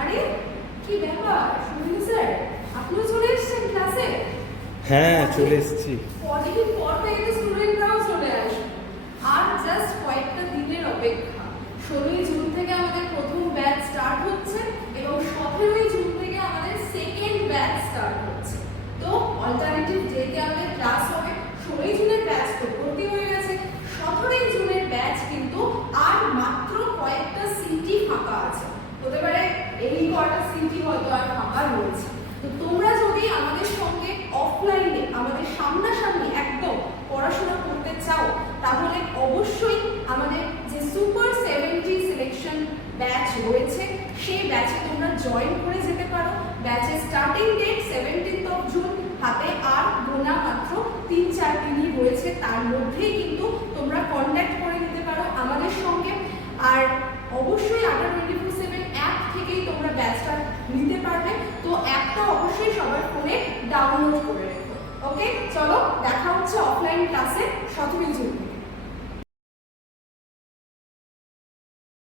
আরে কি ব্যাপার সুনীল স্যার, আপনিও চলে এসেছেন ক্লাসে? হ্যাঁ, চলে এসেছি। কদিন পর থেকে স্টুডেন্টরাও চলে আসবে, আর জাস্ট কয়েকটা দিনের অপেক্ষা। 16ই জুন থেকে আমাদের প্রথম ব্যাচ স্টার্ট হচ্ছে এবং 17ই জুন থেকে আমাদের সেকেন্ড ব্যাচ স্টার্ট হচ্ছে। তো অল্টারনেটিভ ডেতে আমাদের ক্লাস হবে। 16ই জুনের ব্যাচ তো ভর্তি হয়ে গেছে, 17ই জুনের ব্যাচ কিন্তু আর মাত্র কয়েকটা সিটি ফাঁকা আছে। হতে পারে এই কয়টা সিটি হয়তো আর ফাঁকা রয়েছে। তো তোমরা যদি আমাদের সঙ্গে অফলাইনে আমাদের সামনাসামনি একদম পড়াশোনা করতে চাও, তাহলে অবশ্যই আমাদের যে সুপার 70 সিলেকশন ব্যাচ রয়েছে সেই ব্যাচে তোমরা জয়েন করে যেতে পারো। ব্যাচের starting date 17th of June, হাতে আর গোনা মাত্র 3-4 দিনই রয়েছে। তার মধ্যেই কিন্তু তোমরা কন্ট্যাক্ট করে নিতে পারো আমাদের সঙ্গে। আর অবশ্যই আড্ডা 24/7 অ্যাপ থেকেই তোমরা ব্যাচটা নিতে পারবে। তো অ্যাপটা অবশ্যই সবার ফোনে ডাউনলোড করে রেখো। ওকে, চলো দেখা হচ্ছে অফলাইন ক্লাসে 17ই জুন।